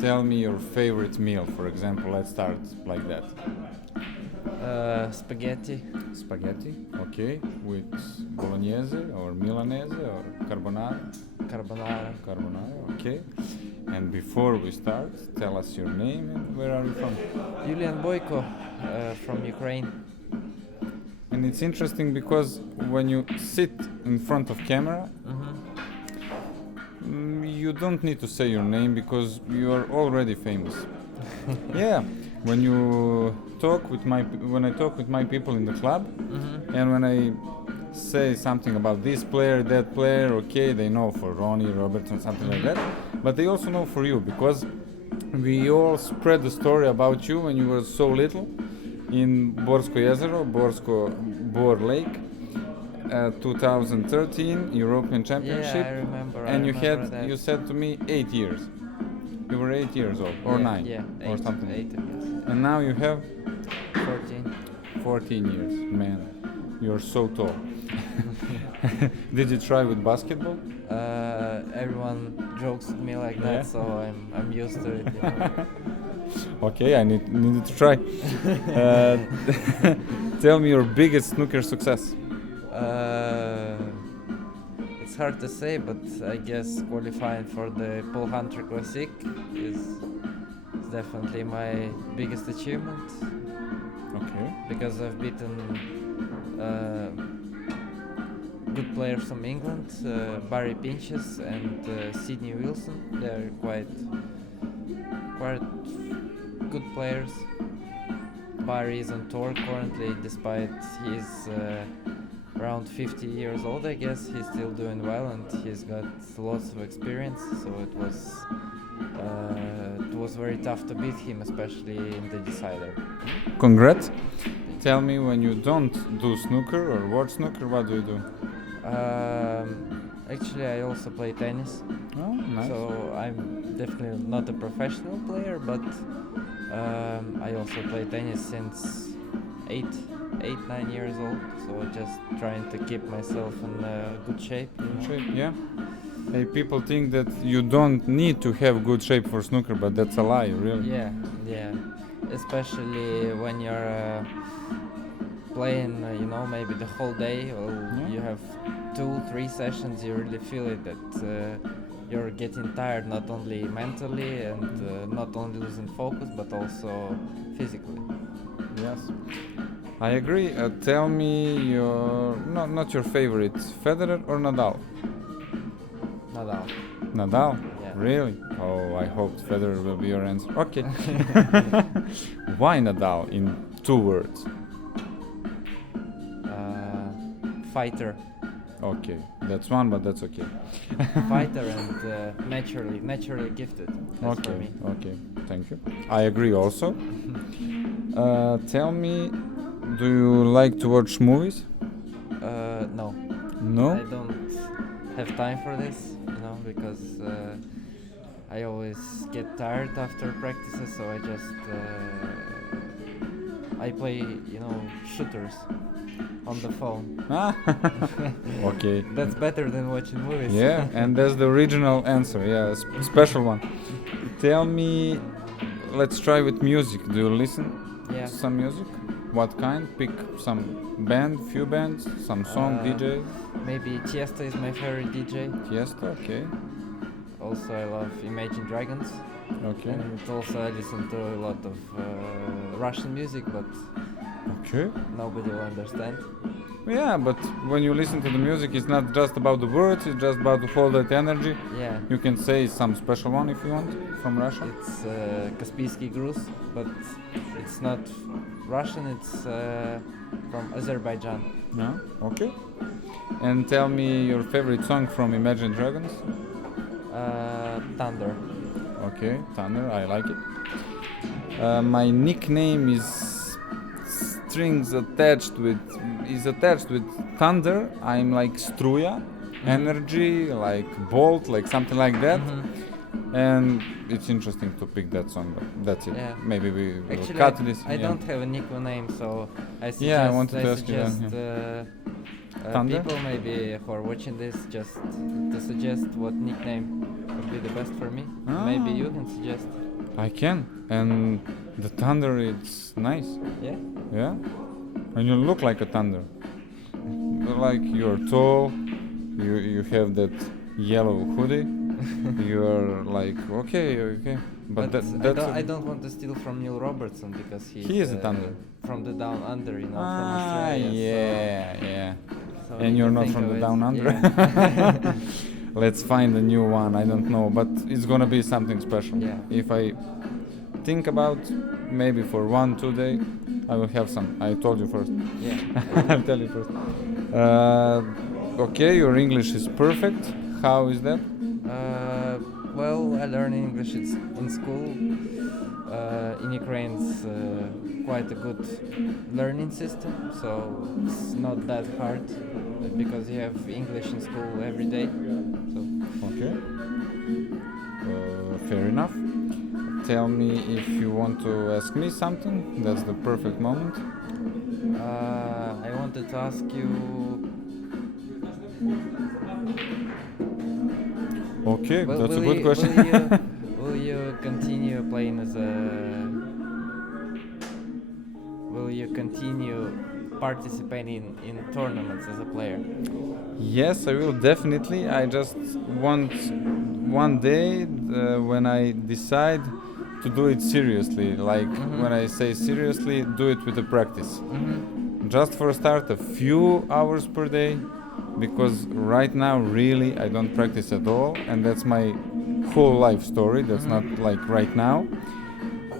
tell me your favorite meal, for example. Let's start like that. Spaghetti. Spaghetti, okay, with bolognese or milanese or carbonara. Carbonara. Okay. And before we start, tell us your name and where are you from? Iulian Boiko from Ukraine. And it's interesting because when you sit in front of camera, you don't need to say your name because you are already famous. Yeah, when I talk with my people in the club, and when I say something about this player, that player, okay, they know for Ronnie, Robertson, something like that, but they also know for you because we all spread the story about you when you were so little in Borsko Jezero, Bor Lake, 2013 European Championship. Yeah, I remember. And that. you said to me 8 years. You were 8 years old, or 9, or something. 8 years. And now you have 14 years. Man, you're so tall. Did you try with basketball? Everyone jokes with me like that, so I'm used to it. Okay, I needed to try. Tell me your biggest snooker success. It's hard to say, but I guess qualifying for the Paul Hunter Classic is definitely my biggest achievement. Okay. Because I've beaten good players from England, Barry Pinches and Sydney Wilson. They're quite good players. Barry is on tour currently, despite he's around 50 years old, I guess. He's still doing well and he's got lots of experience, so it was very tough to beat him, especially in the decider. Congrats. Tell me, when you don't do snooker or watch snooker, what do you do? Actually, I also play tennis. Oh, nice. So I'm definitely not a professional player, but I also play tennis since 9 years old. So just trying to keep myself in good shape. Good shape, yeah. Hey, people think that you don't need to have good shape for snooker, but that's a lie, really. Yeah. Especially when you're playing, maybe the whole day, or you have 2-3 sessions, you really feel it that you're getting tired, not only mentally and not only losing focus, but also physically. Yes, I agree. Tell me your not your favorite, Federer or Nadal? Nadal? Yeah. Really? Oh, I hoped Federer will be your answer. Okay. Why Nadal in 2 words? Fighter. Okay, that's one, but that's okay. Fighter and naturally gifted. That's for me. Okay, thank you. I agree also. Tell me, do you like to watch movies? No. No? I don't have time for this, because I always get tired after practices, so I just I play, shooters on the phone. Okay. That's better than watching movies. Yeah, and that's the original answer. Yeah, special one. Tell me, let's try with music. Do you listen to some music? What kind? Pick some few bands, some song, DJ. Maybe Tiesto is my favorite DJ. Tiesto, okay. Also, I love Imagine Dragons. Okay. And also I listen to a lot of Russian music, but nobody will understand. Yeah, but when you listen to the music, it's not just about the words, it's just about to hold that energy. Yeah. You can say some special one if you want, from Russia. It's Kaspiyski Gruz, but it's not Russian, it's from Azerbaijan. Yeah, okay. And tell me your favorite song from Imagine Dragons. Thunder. Okay, Thunder, I like it. My nickname is strings attached with thunder. I'm like struya, energy, like bolt, like something like that. And it's interesting to pick that song, but that's it. Yeah. Maybe we will Actually, cut this. I don't have a nickname, so I suggest, I wanted to ask you that. People maybe who are watching this just to suggest what nickname. would be the best for me. Ah. Maybe you can suggest. I can. And the thunder, it's nice. Yeah. Yeah? And you look like a thunder. Like you're tall, you have that yellow hoodie. You're like, okay. But I don't want to steal from Neil Robertson because he is a thunder. From the down under, from Australia. Yeah. So And you're not from the down under. Yeah. Let's find a new one. I don't know, but it's gonna be something special. Yeah. If I think about maybe for 1-2 days, I will have some. I told you first. Yeah. I'll tell you first. Okay, your English is perfect. How is that? Well, I learn English in school. In Ukraine, it's quite a good learning system, so it's not that hard because you have English in school every day. So. Okay. Fair enough. Tell me if you want to ask me something. That's the perfect moment. I wanted to ask you. Okay, that's a good question. Will you continue playing as a? Will you continue participating in tournaments as a player? Yes, I will definitely. I just want one day when I decide to do it seriously. Like when I say seriously, do it with the practice. Just for a start, a few hours per day. Because right now, really, I don't practice at all, and that's my whole life story. That's not like right now.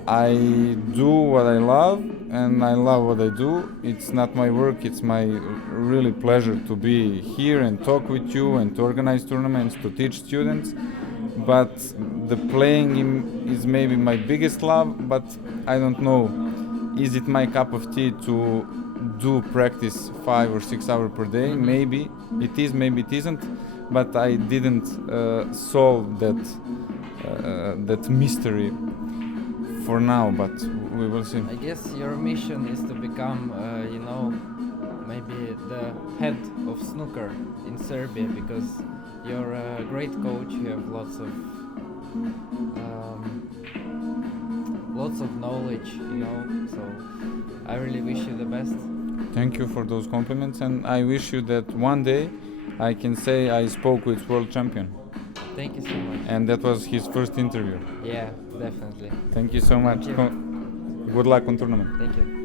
I do what I love, and I love what I do. It's not my work, it's my really pleasure to be here and talk with you and to organize tournaments, to teach students. But the playing is maybe my biggest love, but I don't know, is it my cup of tea to do practice 5 or 6 hours per day? Maybe it is, maybe it isn't, but I didn't solve that mystery for now, but we will see. I guess your mission is to become, maybe the head of snooker in Serbia, because you're a great coach. You have lots of knowledge, So I really wish you the best. Thank you for those compliments, and I wish you that one day I can say I spoke with world champion. Thank you so much. And that was his first interview. Yeah, definitely. Thank you so much. You. Good luck on tournament. Thank you.